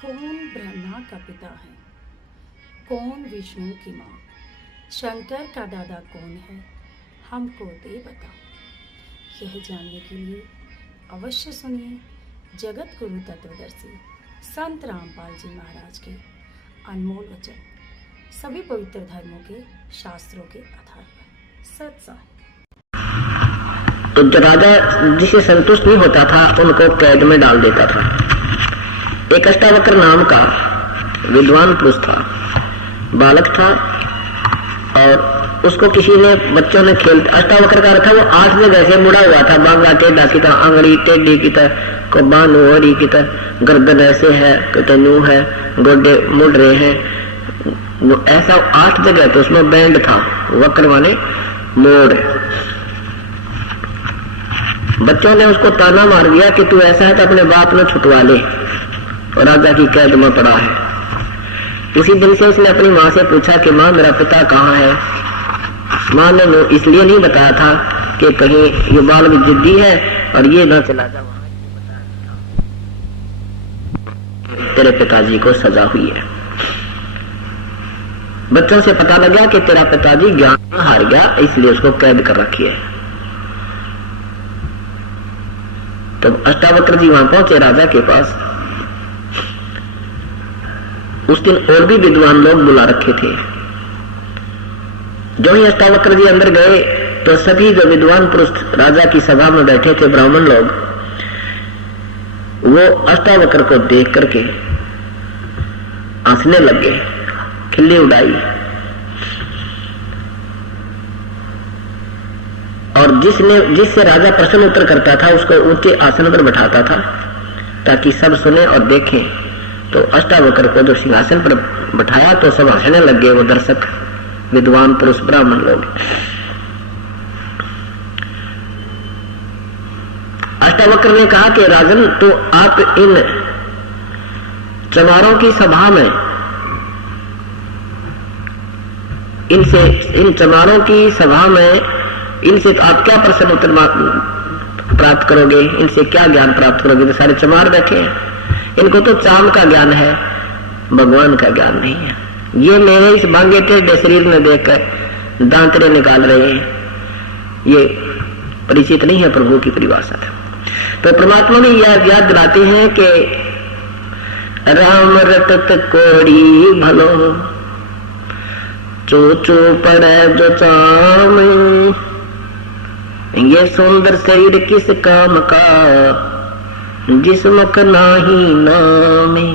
कौन ब्रह्मा का पिता है, कौन विष्णु की माँ, शंकर का दादा कौन है, हमको दे बता। यह जानने के लिए अवश्य सुनिए जगत गुरु तत्वदर्शी संत रामपाल जी महाराज के अनमोल वचन, सभी पवित्र धर्मों के शास्त्रों के आधार पर सत्साई। तो जो राजा जिसे संतुष्ट नहीं होता था उनको कैद में डाल देता था। एक अष्टावक्र नाम का विद्वान पुरुष था, बालक था, और उसको किसी ने बच्चों ने खेल, अष्टावक्र का था वो 8 जगह से मुड़ा हुआ था, बांगा टेढ़ा की तरह, आंगड़ी टेढ़ी की तरह, को बानू हरी की तरह, गर्दन ऐसे है, कतनू है, गोडे मुड़ रहे हैं, वो ऐसा 8 जगह तो उसमें बैंड था, वक्र माने मोड़। बच्चों ने उसको ताना मार दिया कि तू ऐसा है तो अपने बाप ने छुटवा ले, और राजा की कैद में पड़ा है। उसी दिन से उसने अपनी माँ से पूछा कि माँ मेरा पिता कहाँ है। माँ ने इसलिए नहीं बताया था कि कहीं ये बालक जिद्दी है और ये न चला जा, तेरे पिताजी को सजा हुई है। बच्चों से पता लगा कि तेरा पिताजी ज्ञान में हार गया, इसलिए उसको कैद कर रखी है। तो अष्टावक्र जी वहां पहुंचे राजा के पास। उस दिन और भी विद्वान लोग बुला रखे थे। जो ही अष्टावक्र जी अंदर गए तो सभी जो विद्वान पुरुष राजा की सभा में बैठे थे, ब्राह्मण लोग, वो अष्टावक्र को देख करके हंसने लगे, खिल्ली उड़ाई, और जिससे राजा प्रश्न उत्तर करता था उसको ऊंचे आसन पर बैठाता था ताकि सब सुने और देखें। तो अष्टावक्र को जो सिंहासन पर बैठाया तो सब हंसने लगे, वो दर्शक विद्वान पुरुष ब्राह्मण लोग। अष्टावक्र ने कहा कि राजन, तो आप इन चमारों की सभा में इन चमारों की सभा में इनसे तो आप क्या प्रश्न उत्तर प्राप्त करोगे, इनसे क्या ज्ञान प्राप्त करोगे? तो सारे चमार बैठे हैं, इनको तो चाम का ज्ञान है, भगवान का ज्ञान नहीं है। ये मेरे इस बांगे टेढ़े शरीर में देखकर दांतरे निकाल रहे हैं, ये परिचित नहीं है प्रभु की परिभाषा। तो परमात्मा ने याद दिलाते हैं कि राम रटत कोड़ी भलो, चो चो पड़े जो चाम, ये सुंदर शरीर किस काम का, जिसमक नाही नामे।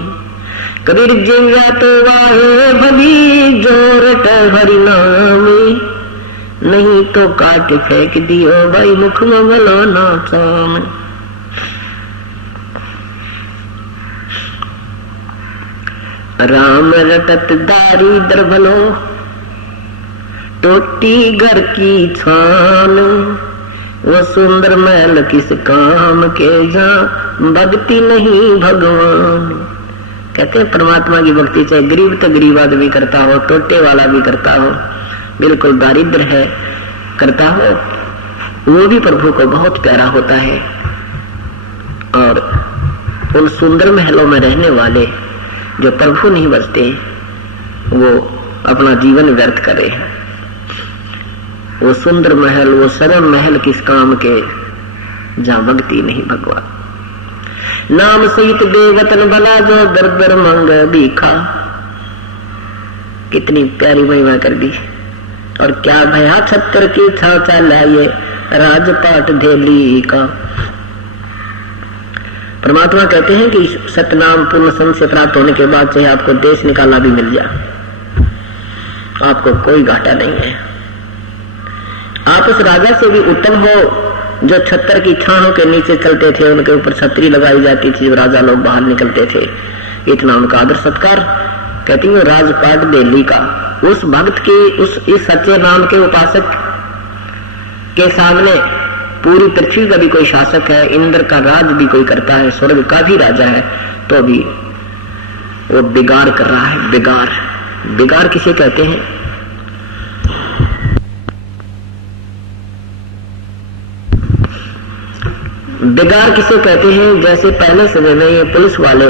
कबीर जिव्या तो वाहे भली, जोरट हरि नामे, नहीं तो काट फेंक दियो भाई मुख में भलो ना चाम। राम रटत दारी दर भलो, टोटी घर की छान, वो सुंदर महल किस काम के, जहाँ भक्ति नहीं भगवान। कहते हैं परमात्मा की भक्ति चाहे गरीब तो गरीब आदमी करता हो, टोटे वाला भी करता हो, बिल्कुल दारिद्र है करता हो, वो भी प्रभु को बहुत प्यारा होता है। और उन सुंदर महलों में रहने वाले जो प्रभु नहीं बचते, वो अपना जीवन व्यर्थ करे। वो सुंदर महल, वो सरल महल किस काम के, जहां भक्ति नहीं भगवान। नाम सहित बेवतन भला, जो दर दर मांग भीखा। कितनी प्यारी महिमा कर दी। और क्या भया छत्तर की छाचा लाए, राजपाट धेली का। परमात्मा कहते हैं कि सतनाम पूर्ण संत से प्राप्त होने के बाद चाहे आपको देश निकालना भी मिल जाए, आपको कोई घाटा नहीं है। आप उस राजा से भी उत्तम हो जो छत्तर की छानों के नीचे चलते थे, उनके ऊपर छतरी लगाई जाती थी जब राजा लोग बाहर निकलते थे, इतना उनका आदर सत्कार। कहती है राजपाट दिल्ली का। उस भक्त की, इस सच्चे नाम के उपासक के सामने पूरी पृथ्वी का भी कोई शासक है, इंद्र का राज भी कोई करता है, स्वर्ग का भी राजा है, तो भी वो बिगाड़ कर रहा है। बिगाड़ किसे कहते हैं? बिगाड़ किसे कहते हैं? जैसे पहले समय में ये पुलिस वाले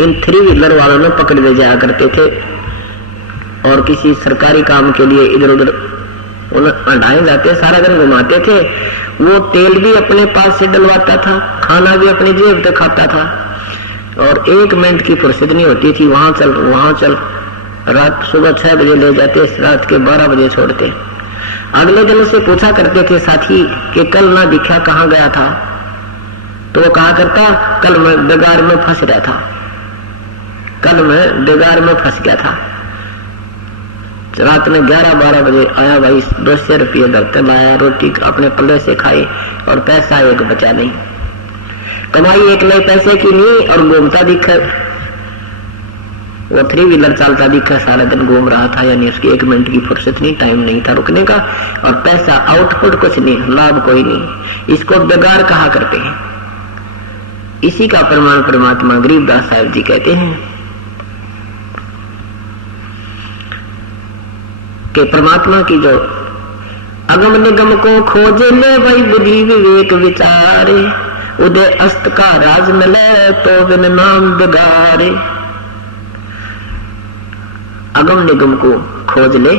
इन 3 व्हीलर वालों ने पकड़ ले जाया करते थे और किसी सरकारी काम के लिए इधर उधर हटाए जाते, सारा दिन घुमाते थे। वो तेल भी अपने पास से डलवाता था, खाना भी अपनी जेब से खाता था और 1 मिनट की फुर्सत नहीं होती थी। वहां चल वहां चल, रात सुबह 6 बजे ले जाते, रात के 12 बजे छोड़ते। अगले दिन उससे पूछा करते थे साथी कि कल ना दिखा, कहाँ गया था? तो वो कहा करता, कल मैं डगार में फंस रहा था, कल मैं डगार में फंस गया था। रात में 11-12 बजे आया, भाई 200 रुपये दफ्तर लाया, रोटी अपने पल्ले से खाई और पैसा एक बचा नहीं। कमाई एक नए पैसे की नहीं और घूमता दिखा, वो 3 व्हीलर चलता दिखा, सारा दिन घूम रहा था, यानी उसकी 1 मिनट की फुर्सत नहीं, टाइम नहीं था रुकने का और पैसा आउटपुट कुछ नहीं, लाभ कोई नहीं। इसको बेगार कहा करते हैं। इसी का प्रमाण परमात्मा गरीबदास साहब जी कहते हैं कि परमात्मा की जो अगम निगम को खोजे ले वही बुद्धि विवेक विचारे, उदय अस्त का राज मिले तो बिन नाम बिगारे। अगम निगम को खोज ले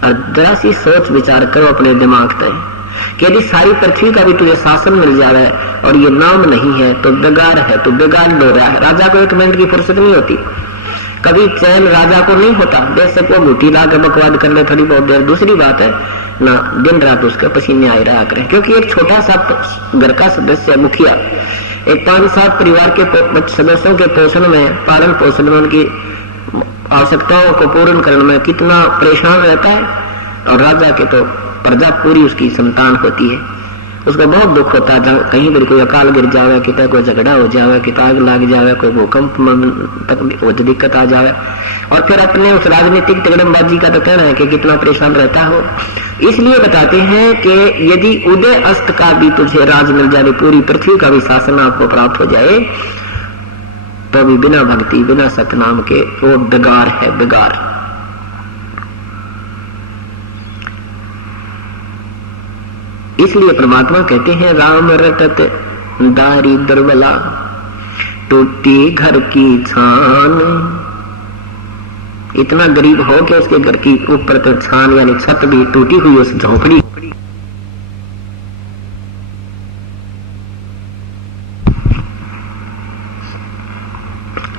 और जरा सी सोच विचार करो अपने दिमाग तय कि यदि सारी पृथ्वी का भी तुझे शासन मिल जा रहा है और ये नाम नहीं है तो बेगार है, तो बेगार ले रहा है। राजा को 1 मिनट की फुर्सत नहीं होती, कभी चैन राजा को नहीं होता, बेशक वो मुट्ठी ला के बकवाद कर ले थोड़ी बहुत देर, दूसरी बात है ना दिन रात उसके पसीने आए रहा करें। क्योंकि एक छोटा सा घर का सदस्य मुखिया एक 5-7 परिवार के सदस्यों के पोषण में, पालन पोषण में, उनकी आवश्यकताओं को पूर्ण करने में कितना परेशान रहता है। और राजा के तो प्रजा पूरी उसकी संतान होती है, उसको बहुत दुख होता है। कहीं पर कोई अकाल गिर जावे, कितना कोई झगड़ा हो जावे, कितना आग लग जावे, कोई भूकंप तक दिक्कत आ जावे, और फिर अपने उस राजनीतिक तिगड़मबाजी का तो कहना है कि कितना परेशान रहता हो। इसलिए बताते हैं कि यदि उदय अस्त का भी तुझे राज मिल जाए, पूरी पृथ्वी का भी शासन आपको प्राप्त हो जाए, तो भी बिना भक्ति बिना सतनाम के वो बेगार है, बेगार। इसलिए परमात्मा कहते हैं राम रटत दारी दरबला, टूटी घर की छान। इतना गरीब हो कि उसके घर की ऊपर तो छान यानी छत भी टूटी हुई, उस झोंपड़ी।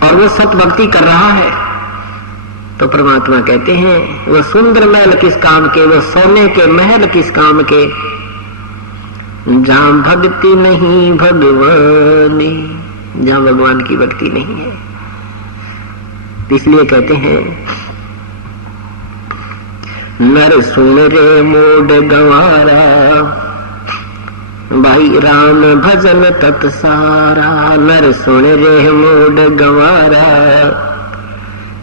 और वो सत भक्ति कर रहा है, तो परमात्मा कहते हैं वो सुंदर महल किस काम के, वो सोने के महल किस काम के, जहां भक्ति नहीं भगवान, जहां भगवान की भक्ति नहीं है। इसलिए कहते हैं नर सुन रे मोड गंवारा, भाई राम भजन तत् सारा। नर सुन रे मोड गंवारा,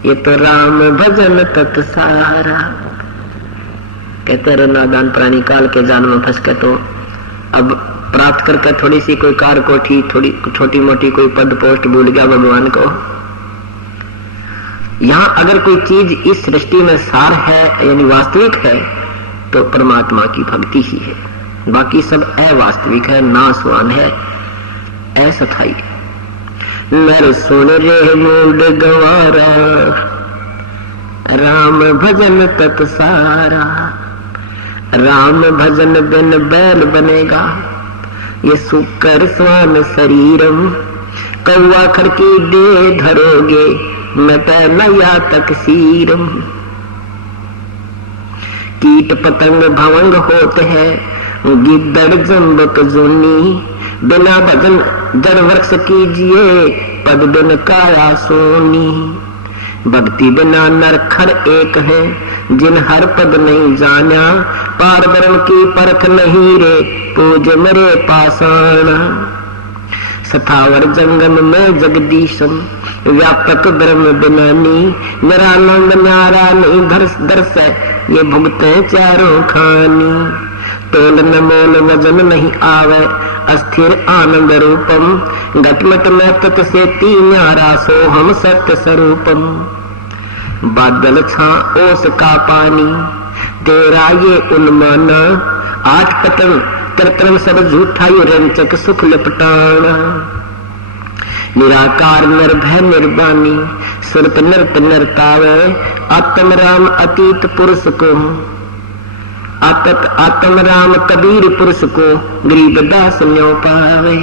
ये तो राम भजन तत् सारा। कहते रहे नादान प्राणी काल के जाल में फंस के तो अब प्राप्त करके थोड़ी सी कोई कार कोठी, थोड़ी छोटी मोटी कोई पद पोस्ट भूल गया भगवान को। यहाँ अगर कोई चीज इस सृष्टि में सार है यानी वास्तविक है तो परमात्मा की भक्ति ही है, बाकी सब अवास्तविक है, नाशवान है, असथाई है। नर सुन रे मूड गंवारा, राम भजन तत् सारा। राम भजन बिन बैल बनेगा, ये सुकर स्वान शरीरम। कौआ खरकी दे धरोगे, मैं नया तक सीरम। कीट पतंग भवंग होते हैं, गिद्दड़ जम्बक जूनी। बिना भजन जड़ वृक्ष कीजिए, पद बिन काया सोनी। भक्ति बिना नरखर एक है, जिन हर पद नहीं जाना। पार ब्रह्म की परख नहीं रे, पूज मरे पाषाण। सथावर जंगम में जगदीशम, व्यापक ब्रह्म बिनानी। निरानंद न्यारा नहीं दर्श, ये भुगते चारों खानी। तोल न मोल वजन नहीं आवे, अस्थिर आनंद रूपम। घटमट में तत् से न्यारा, सो हम सत्य स्वरूपम। बादल छा ओस का पानी, तेरा ये उन्माना। 8 पतन कृत्रिम सब झूठा, ये रंचक सुख लिपटाना। निराकार निर्भय निर्वाणी सुरत नृत नृतावे आत्म राम अतीत पुरुष को आत्म राम कबीर पुरुष को गरीब दास न्यो पावे।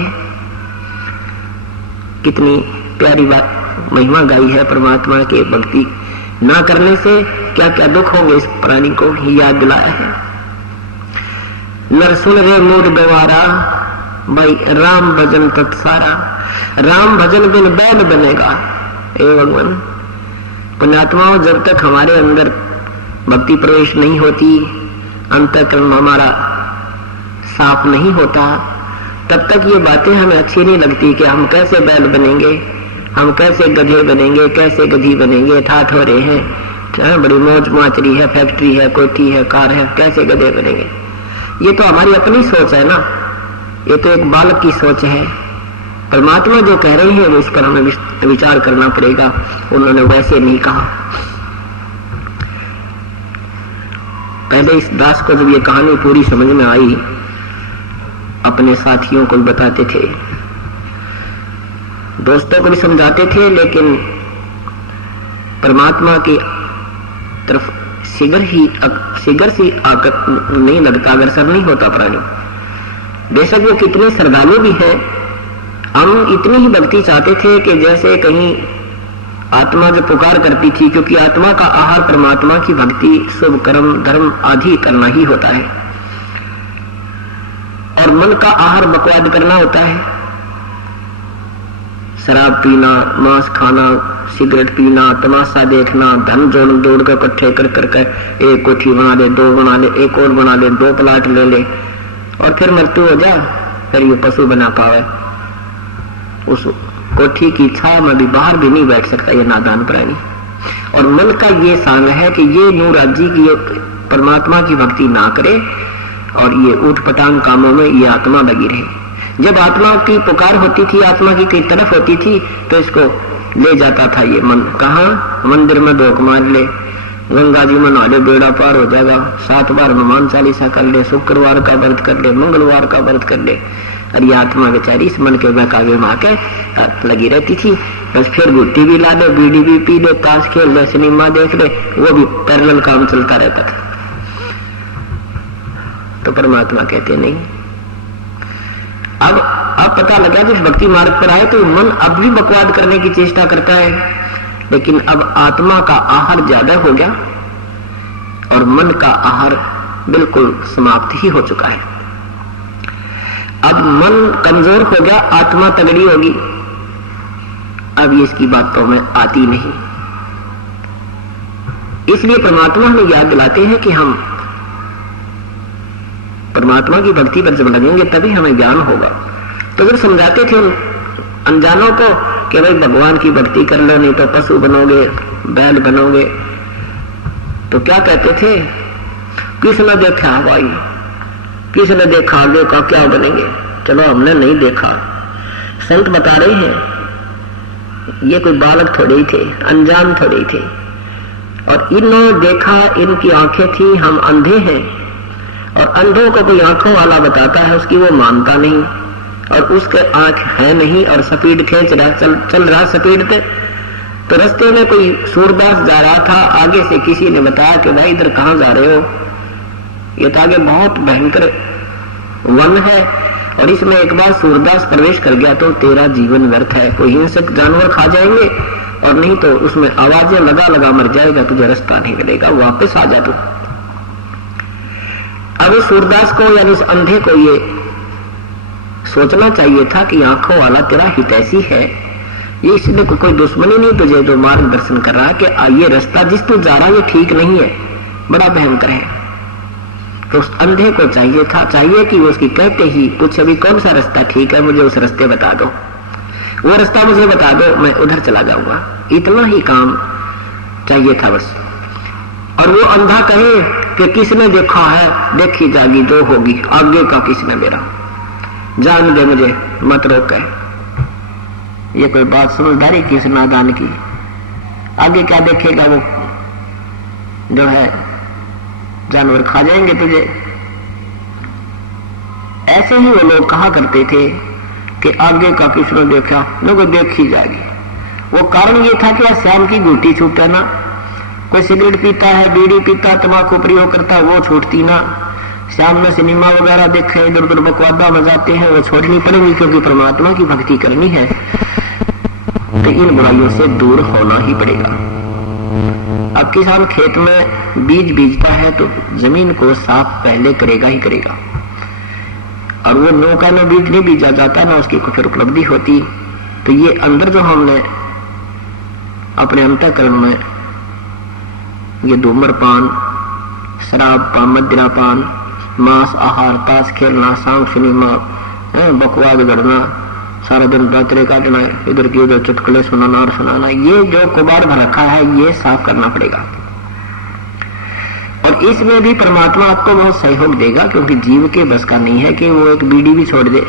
कितनी प्यारी बात महिमा गाई है परमात्मा के भक्ति ना करने से क्या क्या दुख होंगे इस प्राणी को ही याद दिलाया है। नर सुन रे मूड गवारा भाई राम भजन तत्सारा। राम भजन बिन बैल बनेगा। हे भगवान पुण्यात्माओं जब तक हमारे अंदर भक्ति प्रवेश नहीं होती अंतःकरण हमारा साफ नहीं होता तब तक ये बातें हमें अच्छी नहीं लगती कि हम कैसे बैल बनेंगे, हम कैसे गधे बनेंगे, कैसे गधी बनेंगे, ठाठ हो रहे हैं, बड़ी मौज माचरी है, फैक्ट्री है, कोठी है, कार है, कैसे गधे बनेंगे। ये तो हमारी अपनी सोच है ना, ये तो एक बालक की सोच है। परमात्मा जो कह रहे हैं उस पर हमें विचार करना पड़ेगा। उन्होंने वैसे नहीं कहा। पहले इस दास को जब ये कहानी पूरी समझ में आई अपने साथियों को भी बताते थे, दोस्तों को भी समझाते थे, लेकिन परमात्मा की तरफ सिगर सी आकत नहीं लगता, अग्रसर नहीं होता प्राणी। बेशक वो कितने श्रद्धालु भी है, हम इतनी ही भक्ति चाहते थे कि जैसे कहीं आत्मा जो पुकार करती थी, क्योंकि आत्मा का आहार परमात्मा की भक्ति शुभ कर्म धर्म आदि करना ही होता है और मन का आहार बकवाद करना होता है। शराब पीना, मांस खाना, सिगरेट पीना, तमाशा देखना, धन जोड़ जोड़ कर इकट्ठे कर करके एक कोठी बना ले, दो बना ले, एक और बना ले, दो प्लाट ले ले और फिर मृत्यु हो जाए, फिर ये पशु बना पावे। उस कोठी की छाया में भी बाहर भी नहीं बैठ सकता ये नादान प्राणी। और मन का ये सांग है कि ये नूराज जी की परमात्मा की भक्ति ना करे और ये ऊट पटांग कामों में ये आत्मा लगी रहे। जब आत्मा की पुकार होती थी, आत्मा की कई तरफ होती थी, तो इसको ले जाता था ये मन। कहाँ? मंदिर में धोख मार ले, गंगा जी में नहा ले, बेड़ा पार हो जाएगा, 7 बार हनुमान चालीसा कर ले, शुक्रवार का व्रत कर ले, मंगलवार का व्रत कर ले। और ये आत्मा बेचारी इस मन के बहकावे में आके लगी रहती थी। बस फिर गुट्टी भी ला ले, बीड़ी भी पी ले, ताश खेल ले, सिनेमा देख ले, वो भी पैरेलल काम चलता रहता था। तो परमात्मा कहते नहीं। अब पता लगा जिस भक्ति मार्ग पर आए तो मन अब भी बकवाद करने की चेष्टा करता है, लेकिन अब आत्मा का आहार ज्यादा हो गया और मन का आहार बिल्कुल समाप्त ही हो चुका है। अब मन कमजोर हो गया, आत्मा तगड़ी होगी। अब ये इसकी बातों में आती नहीं। इसलिए परमात्मा हमें याद दिलाते हैं कि हम परमात्मा की भक्ति पर जब लगेंगे तभी हमें ज्ञान होगा। तो जब समझाते थे उन अनजानों को कि भाई भगवान की भक्ति कर लो, नहीं तो पशु बनोगे, बैल बनोगे, तो क्या कहते थे? किसने देखा भाई, किसने देखा आगे का क्या बनेंगे? चलो हमने नहीं देखा, संत बता रहे हैं। ये कोई बालक थोड़े ही थे, अनजान थोड़े ही थे। और इन्होंने देखा, इनकी आंखें थी, हम अंधे हैं। और अंधों को कोई आंखों वाला बताता है, उसकी वो मानता नहीं, और उसके आंख है नहीं और स्पीड खींच रहा, चल रहा स्पीड पे। तो रास्ते में कोई सूरदास जा रहा था, आगे से किसी ने बताया कि भाई इधर कहाँ जा रहे हो? ये तो आगे बहुत भयंकर वन है और इसमें एक बार सूरदास प्रवेश कर गया तो तेरा जीवन व्यर्थ है। कोई हिंसक जानवर खा जाएंगे और नहीं तो उसमें आवाजें लगा लगा मर जाएगा, तुझे रास्ता नहीं मिलेगा, वापस आ जा तू। अब इस सूरदास को यानी इस अंधे को ये सोचना चाहिए था कि आंखों वाला तेरा हितैषी है, ये इसलिए कोई दुश्मनी नहीं तुझे जो मार्गदर्शन कर रहा है कि ये रास्ता जिस तू जा रहा है ये ठीक नहीं है, बड़ा भयंकर है। तो उस अंधे को चाहिए कि वो उसकी कहते ही पूछे भी कौन सा रास्ता ठीक है, मुझे उस रास्ते बता दो, वो रास्ता मुझे बता दो, मैं उधर चला जाऊंगा। इतना ही काम चाहिए था बस। और वो अंधा कहे कि किसने देखा है, देखी जागी जो होगी, आगे का किसने मेरा, जान दे मुझे मत रोक। ये कोई बात समझदारी की इस नादान की? आगे क्या देखेगा वो, जो है जानवर खा जाएंगे तुझे। ऐसे ही वो लोग कहा करते थे कि आगे का किसने देखा, लोगों देख ही जाएगी। वो कारण ये था कि श्याम की गुटी छूटे ना, कोई सिगरेट पीता है, बीड़ी पीता, तंबाकू प्रयोग करता है, वो छूटती ना। श्याम में सिनेमा वगैरह देखे, इधर उधर बकवादा मजाते हैं, वो छोड़नी पड़ेगी क्योंकि परमात्मा की भक्ति करनी है। तो इन बुराइयों से दूर होना ही पड़ेगा। अब किसान खेत में बीज बीजता है तो जमीन को साफ पहले करेगा ही करेगा, और वो नौका में बीज नहीं बीजा जाता ना उसकी कुछ उपलब्धि होती। तो ये अंदर जो हमने अपने अंतःकरण में ये धूम्रपान, शराब पान, मदिरा पान, मांस आहार, ताश खेलना, सांग सिनेमा, बकवाद गढ़ना, सारा दिन दातरे काटना, इधर की उधर चुटकुले सुनाना और सुनाना, ये जो कबाड़ भर रखा है ये साफ करना पड़ेगा। और इसमें भी परमात्मा आपको बहुत सहयोग देगा, क्योंकि जीव के बस का नहीं है कि वो एक बीड़ी भी छोड़ दे।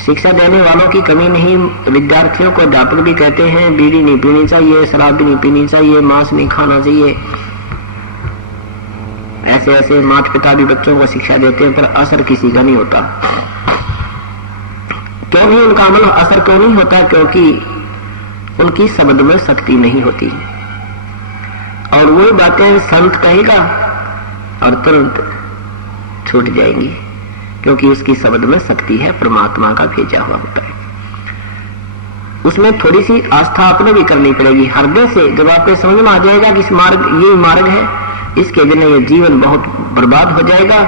शिक्षा देने वालों की कमी नहीं, विद्यार्थियों को अध्यापक भी कहते हैं बीड़ी नहीं पीनी चाहिए, शराब भी नहीं पीनी चाहिए, मांस नहीं खाना चाहिए। ऐसे ऐसे माता पिता भी बच्चों को शिक्षा देते हैं, पर असर किसी का नहीं होता। क्यों नहीं उनका अमल असर क्यों नहीं होता? क्योंकि उनकी शब्द में शक्ति नहीं होती। और वो बातें संत कहेगा और तुरंत छूट जाएंगी, क्योंकि उसकी शब्द में शक्ति है, परमात्मा का भेजा हुआ होता है। उसमें थोड़ी सी आस्था आपने भी करनी पड़ेगी हृदय से। जब आपको समझ में आ जाएगा कि इस मार्ग, ये मार्ग है, इसके बिना ये जीवन बहुत बर्बाद हो जाएगा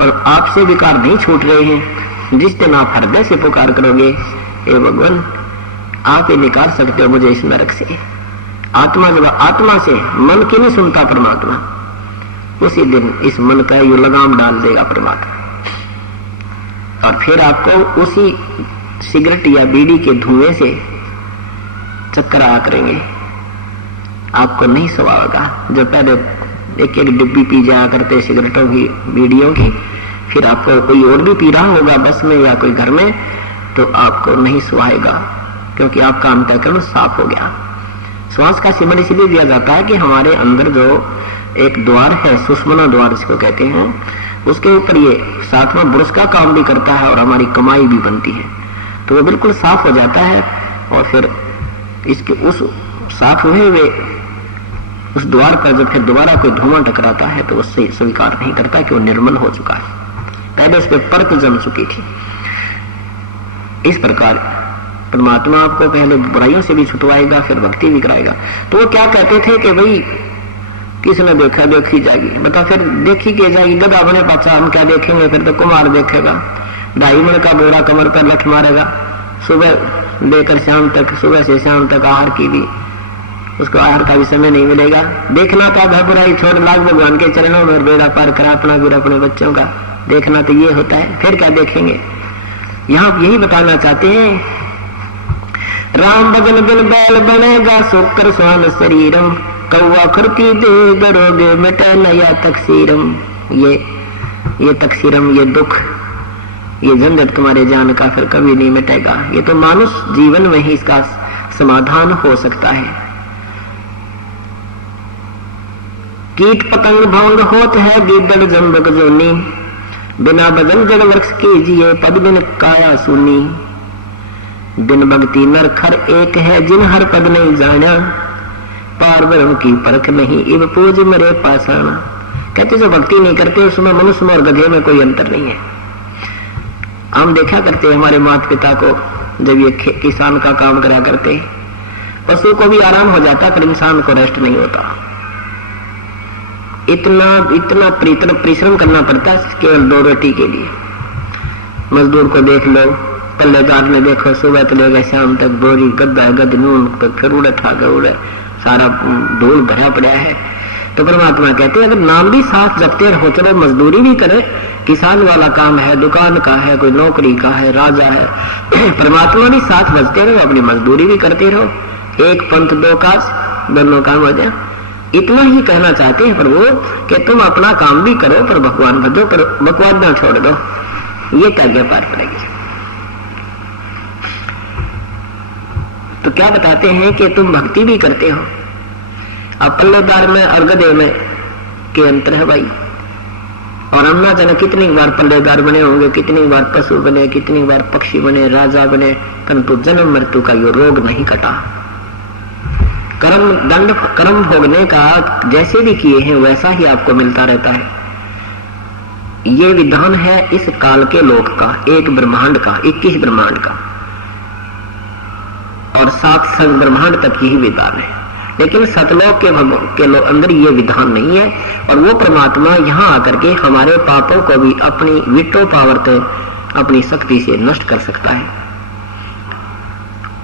और आपसे विकार नहीं छूट रहे हैं, जिस दिन आप हृदय से पुकार करोगे, हे भगवान आप ही निकाल सकते हो मुझे इस नरक से। आत्मा जब आत्मा से, मन की नहीं सुनता परमात्मा, उसी दिन इस मन का ये लगाम डाल देगा परमात्मा। और फिर आपको उसी सिगरेट या बीड़ी के धुएं से चक्कर आया करेंगे, आपको नहीं सवागा। जो पहले एक एक डिब्बी पी जाया करते सिगरेटों की, बीड़ियों की, फिर आपको कोई और भी पी रहा होगा बस में या कोई घर में, तो आपको नहीं सुहाएगा, क्योंकि आपका अंतःकरण साफ हो गया। श्वास का सिमरण इसलिए दिया जाता है कि हमारे अंदर जो एक द्वार है, सुषुम्ना द्वार जिसको कहते हैं, उसके ऊपर ये साथ में ब्रश का काम भी करता है और हमारी कमाई भी बनती है। तो वो बिल्कुल साफ हो जाता है, और फिर इसके उस साफ हुए हुए उस द्वार पर जब फिर दोबारा कोई धुआं टकराता है तो उससे स्वीकार नहीं करता कि वो निर्मल हो चुका है, पहले उस पर परत जम चुकी थी। इस प्रकार परमात्मा आपको पहले बुराइयों से भी छुटवाएगा, फिर भक्ति भी कराएगा। तो वो क्या कहते थे कि भाई किसने देखा, देखी जाएगी। बता फिर देखी के जाएगी, गधा बने पाचा, हम क्या देखेंगे? फिर तो कुमार देखेगा, 2.5 मन का बोरा कमर पर लठ मारेगा, सुबह लेकर शाम तक, सुबह से शाम तक आहार की भी, उसको आहार का भी समय नहीं मिलेगा। देखना था भरपुराई छोड़ लाग भगवान के चरणों में, बेड़ा पार करा अपना भी अपने बच्चों का। देखना तो ये होता है, फिर क्या देखेंगे? यहाँ यही बताना चाहते हैं, राम भजन बिन बैल बनेगा, सोकर स्वान शरीरम, कौवा खुरती दे दरोगे मिटे नया तकसीरम। ये तकसीरम, ये दुख, ये झंझट तुम्हारे जान का फिर कभी नहीं मिटेगा। ये तो मानुष जीवन में ही इसका समाधान हो सकता है। कीट पतंग भंग होत है, गिद्दड़ जम्बक जोनी, बिना भजन जड़ वृक्ष कीजिए, पद बिन काया सुनी। बिन भक्ति नर खर एक है, जिन हर पद नहीं जाना, पार ब्रह्म की परख नहीं, इव पूज मरे पासाना। कहते जो भक्ति नहीं करते उसमें मनुष्य में और गधे में कोई अंतर नहीं है। हम देखा करते हमारे माता पिता को, जब ये किसान का काम करा करते, पशु को भी आराम हो जाता पर इंसान को रेस्ट नहीं होता। इतना परिश्रम करना पड़ता है केवल 2 रोटी के लिए। मजदूर को देख लो, पल्लेदार ने देखो, सुबह तो लेगा शाम तक बोरी गद्दा गद नून फिर उड़े ठाकर उड़े, सारा धूल भरा पड़ा है। तो परमात्मा कहते हैं अगर नाम भी साथ जपते रहो, चलो मजदूरी भी करे, किसान वाला काम है, दुकान का है, कोई नौकरी का है, राजा है, परमात्मा भी साथ बजते रहो, अपनी मजदूरी भी करते रहो। एक पंथ 2 काज, दोनों काम हो जाए। इतना ही कहना चाहते हैं प्रभु कि तुम अपना काम भी करो पर भगवान भजो, पर बकवाद न छोड़ दो, ये आज्ञा पार पड़ेगी। तो क्या बताते हैं कि तुम भक्ति भी करते हो। अब पल्लेदार में और गधे में के अंतर है भाई। और हम ना जाने कितनी बार पल्लेदार बने होंगे, कितनी बार पशु बने, कितनी बार पक्षी बने, राजा बने, परंतु जन्म मृत्यु का ये रोग नहीं कटा। कर्म भोगने का जैसे भी किए हैं वैसा ही आपको मिलता रहता है। ये विधान है इस काल के लोक का, एक ब्रह्मांड का, 21 ब्रह्मांड का, और 7 ब्रह्मांड तक यही विधान है। लेकिन सतलोक के अंदर ये विधान नहीं है, और वो परमात्मा यहाँ आकर के हमारे पापों को भी अपनी विटो पावर से, अपनी शक्ति से नष्ट कर सकता है।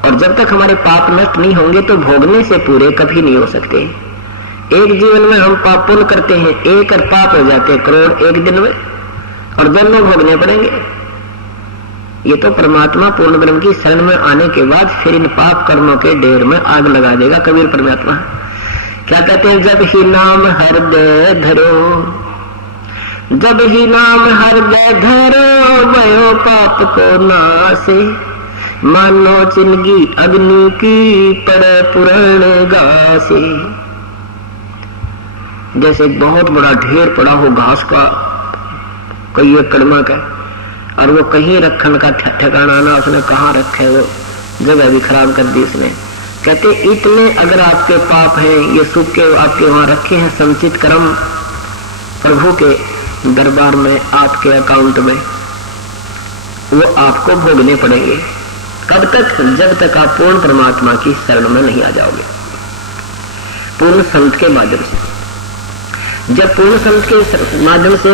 और जब तक हमारे पाप नष्ट नहीं होंगे तो भोगने से पूरे कभी नहीं हो सकते। एक जीवन में हम पाप पुण्य करते हैं, एक और पाप हो जाते हैं करोड़ एक दिन में, और दोनों भोगने पड़ेंगे। ये तो परमात्मा पूर्ण ब्रह्म की शरण में आने के बाद फिर इन पाप कर्मों के ढेर में आग लगा देगा। कबीर परमात्मा क्या कहते हैं, जब ही नाम हृदय धरो, जब ही नाम हृदय धरो, भयो पाप को नासे, मानो चिंगी अग्नि की पड़े पुराण घासे। जैसे बहुत बड़ा ढेर पड़ा हो घास का, कई एकड़ में का, और वो कहीं रखन का ठिकाना ना, उसने कहाँ रखे, वो जगह भी खराब कर दी उसने। कहते इतने अगर आपके पाप हैं, ये सुख के आपके वहां रखे हैं संचित कर्म प्रभु के दरबार में, आपके अकाउंट में, वो आपको भोगने पड़ेंगे। कब तक? जब तक आप पूर्ण परमात्मा की शरण में नहीं आ जाओगे, पूर्ण संत के माध्यम से। जब पूर्ण संत के माध्यम से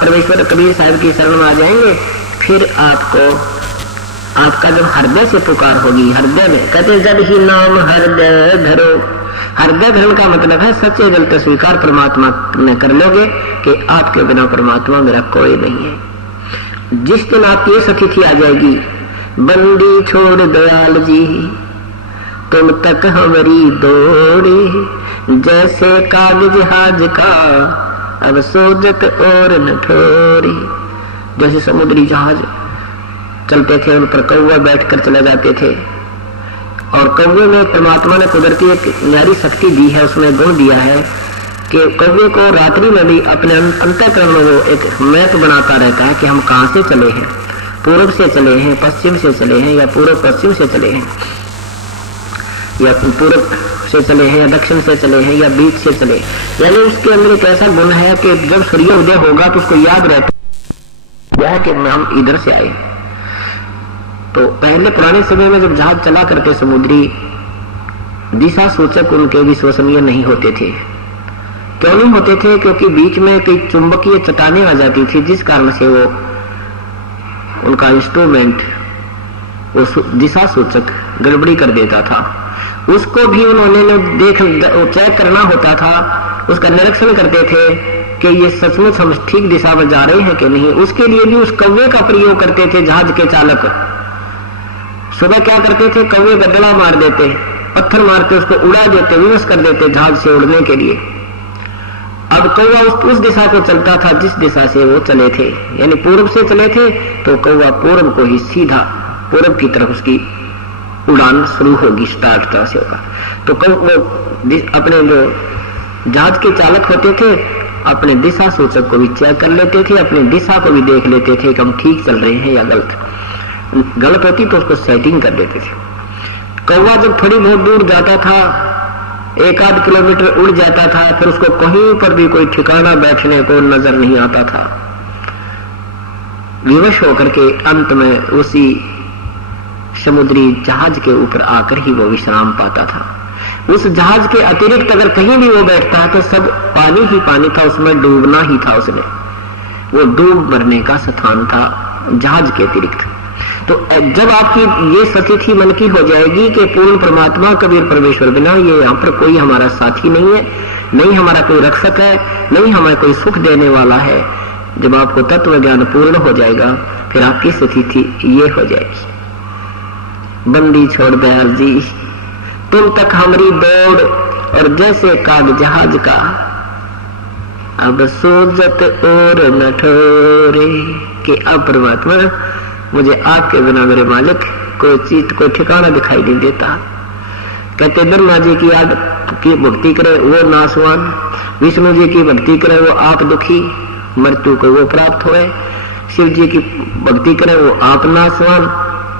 परमेश्वर कबीर साहब की शरण में आ जाएंगे, फिर आपका जब हृदय से पुकार होगी, हृदय में कहते जब ही नाम हृदय धरो। हृदय धरण का मतलब है सच्चे दिल से स्वीकार परमात्मा ने कर लोगे कि आपके बिना परमात्मा मेरा कोई नहीं है। जिस दिन आपकी ये स्थिति आ जाएगी, बंदी छोड़ दयाल जी तुम तक हमारी दौड़ी, जैसे कागज जहाज का अब सोजत और न ठोरी। जैसे समुद्री जहाज चलते थे, उन पर कौवा बैठकर चले जाते थे, और कौवे में परमात्मा ने कुदरती एक न्यारी शक्ति दी है, उसमें गुण दिया है कि कौवे को रात्रि में भी अपने अंतःकरण में वो एक मैप बनाता रहता है कि हम कहाँ से चले हैं, पूर्व से चले हैं, पश्चिम से चले हैं, या पूर्व पश्चिम से चले हैं, या पूर्व से चले हैं, या दक्षिण से चले हैं, या बीच से चले। यानी उसके अंदर एक ऐसा गुण है कि जब सूर्योदय होगा तो उसको याद रहता है कि हम इधर से आए। तो पहले पुराने समय में जब जहाज चला करते समुद्री, दिशा सूचक उनके विश्वसनीय नहीं होते थे। क्यों नहीं होते थे? क्योंकि बीच में कई चुंबकीय चट्टानें आ जाती थी, जिस कारण से वो उनका इंस्ट्रूमेंट वो दिशा सूचक गड़बड़ी कर देता था। उसको भी उन्होंने चेक करना होता था, उसका निरीक्षण करते थे कि ये सचमुच हम ठीक दिशा में जा रहे हैं कि नहीं। उसके लिए भी उस कौवे का प्रयोग करते थे जहाज के चालक। सुबह क्या करते थे, कौवे गदला मार देते, पत्थर मारते, उसको उड़ा देते, विवश कर देते जहाज से उड़ने के लिए। अब कौवा उस दिशा को चलता था जिस दिशा से वो चले थे, यानी पूर्व से चले थे तो कौवा पूर्व को ही सीधा पूर्व की तरफ उसकी उड़ान शुरू होगी, स्टार्ट तरह से होगा। तो अपने जो जहाज के चालक होते थे अपने दिशा सूचक को भी चेक कर लेते थे, अपनी दिशा को भी देख लेते थे कि हम ठीक चल रहे हैं या गलत होती तो उसको सेटिंग कर देते थे। कौवा जब थोड़ी बहुत दूर जाता था, 1-8 किलोमीटर उड़ जाता था, फिर उसको कहीं पर भी कोई ठिकाना बैठने को नजर नहीं आता था। विवश होकर के अंत में उसी समुद्री जहाज के ऊपर आकर ही वो विश्राम पाता था। उस जहाज के अतिरिक्त अगर कहीं भी वो बैठता तो सब पानी ही पानी था, उसमें डूबना ही था। उसने वो डूब मरने का स्थान था जहाज के अतिरिक्त। तो जब आपकी ये स्थिति मन की हो जाएगी कि पूर्ण परमात्मा कबीर परमेश्वर बिना ये यहाँ पर कोई हमारा साथी नहीं है, नहीं हमारा कोई रक्षक है, नहीं हमें कोई सुख देने वाला है, जब आपको तत्व ज्ञान पूर्ण हो जाएगा फिर आपकी स्थिति ये हो जाएगी, बंदी छोड़ दयाल जी तुम तक हमारी दौड़, और जैसे काग जहाज का अब सोजत और न ठोरे। कि अब परमात्मा मुझे आपके बिना मेरे मालिक कोई चीज कोई ठिकाना दिखाई नहीं देता। कहते ब्रह्मा जी की भक्ति करे वो नासवान, विष्णु जी की भक्ति करे वो आप दुखी, मृत्यु को वो प्राप्त होए, शिव जी की भक्ति करें वो आप नाशवान,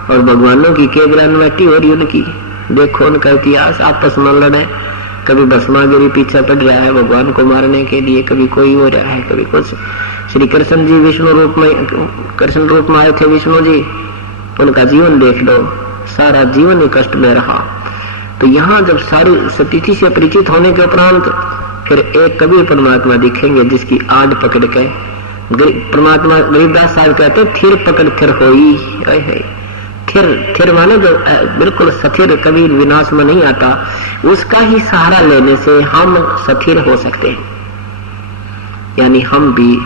और भगवानों की केवलान्वटी हो रही उनकी। देखो उनका इतिहास, आपस में लड़े, कभी भस्मागिरी पीछे पड़ रहा है भगवान को मारने के लिए, कभी कोई हो रहा है, कभी कुछ। श्री कृष्ण जी विष्णु रूप में, कृष्ण रूप में आए थे विष्णु जी, उनका जीवन देख लो, सारा जीवन ही कष्ट में रहा। तो यहाँ जब सारी सतिथि से परिचित होने के उपरांत फिर एक कबीर परमात्मा दिखेंगे जिसकी आड़ पकड़ के परमात्मा गरीबदास साहब कहते थिर पकड़ थिर होई है। थिर माने जो बिल्कुल स्थिर, कभी विनाश में नहीं आता, उसका ही सहारा लेने से हम स्थिर हो सकते हैं। यानी हम भी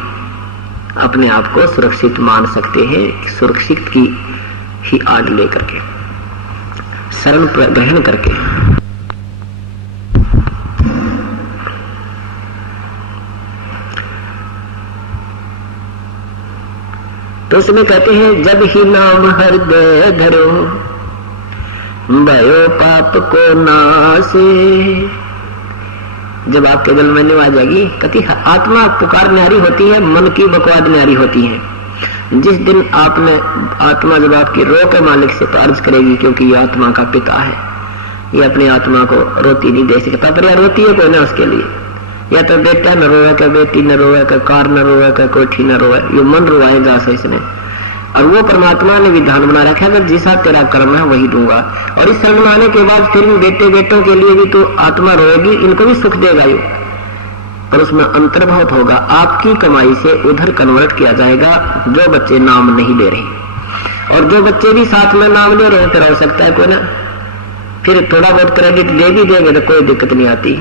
अपने आप को सुरक्षित मान सकते हैं, सुरक्षित की ही आड़ लेकर के, शरण ग्रहण करके। तो उसमें कहते हैं जब ही नाम हृदय धरो भयो पाप को नासे। जब आपके दिल में आ जाएगी, कहती आत्मा पुकार न्यारी होती है, मन की बकवाद न्यारी होती है। जिस दिन आपने आत्मा जब आपकी रो के मालिक से अर्ज करेगी, क्योंकि ये आत्मा का पिता है, ये अपनी आत्मा को रोती नहीं दे सकता, पर यार रोती है कोई ना उसके लिए। या तो बेटा न रोए, का बेटी न रोए, का कार न रोए, का कोठी न रोए, ये मन रोए जा से इसने। और वो परमात्मा ने विधान बना रखा है, अगर जैसा तेरा कर्म है वही दूंगा। और इस शरण में आने के बाद फिर बेटे बेटों के लिए भी तो आत्मा रोएगी, इनको भी सुख देगा ये, पर उसमें अंतर्भाव होगा। आपकी कमाई से उधर कन्वर्ट किया जाएगा जो बच्चे नाम नहीं ले रहे, और जो बच्चे भी साथ में नाम ले रहे हैं फिर हो सकता है कोई ना फिर थोड़ा बहुत क्रेडिट दे भी देंगे तो कोई दिक्कत नहीं आती,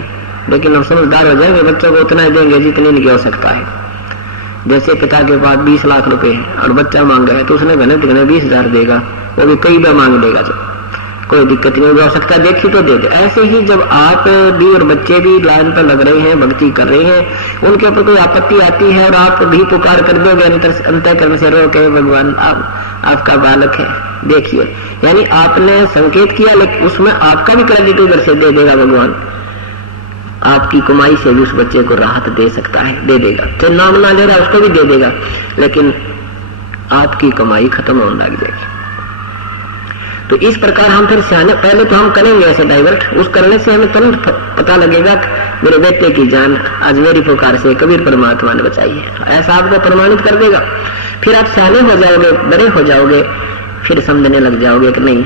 लेकिन हम समझदार हो जाएंगे, बच्चों को उतना ही देंगे जितनी इनकी हो सकता है। जैसे पिता के पास 20 लाख रुपए है और बच्चा मांग रहा है तो उसने घने 20,000 देगा, वो भी कई बार मांग लेगा, जो कोई दिक्कत नहीं हो सकता, देखी तो दे दे। ऐसे ही जब आप भी और बच्चे भी लाइन पर लग रहे हैं, भक्ति कर रहे हैं, उनके ऊपर कोई आपत्ति आती है और आप भी पुकार कर दोगे अंतःकरण से, रो के भगवान आपका बालक है देखिए, यानी आपने संकेत किया, लेकिन उसमें आपका भी क्रेडिट उधर से दे देगा भगवान। आपकी कमाई से भी उस बच्चे को राहत दे सकता है, दे देगा। चाहे नाम ना ले रहा उसको भी दे देगा, लेकिन आपकी कमाई खत्म होने लग जाएगी। तो इस प्रकार हम फिर सियाने, पहले तो हम करेंगे ऐसे डाइवर्ट, उस करने से हमें तुरंत पता लगेगा मेरे बेटे की जान आज मेरी पुकार से कबीर परमात्मा ने बचाई है, ऐसा आपको प्रमाणित कर देगा। फिर आप सियाने हो जाओगे, बड़े हो जाओगे, फिर समझने लग जाओगे कि नहीं,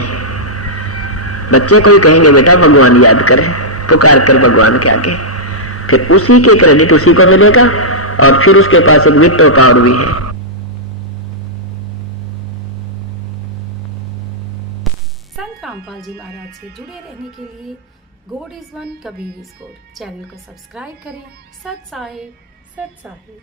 बच्चे को ही कहेंगे बेटा भगवान याद करे, पुकार कर भगवान के आगे, फिर उसी के क्रेडिट उसी को मिलेगा, और फिर उसके पास एक विटो पावर भी है। संत रामपाल जी महाराज से जुड़े रहने के लिए God is one, Kabir is God channel को सब्सक्राइब करें। सत साहिब, सत साहिब।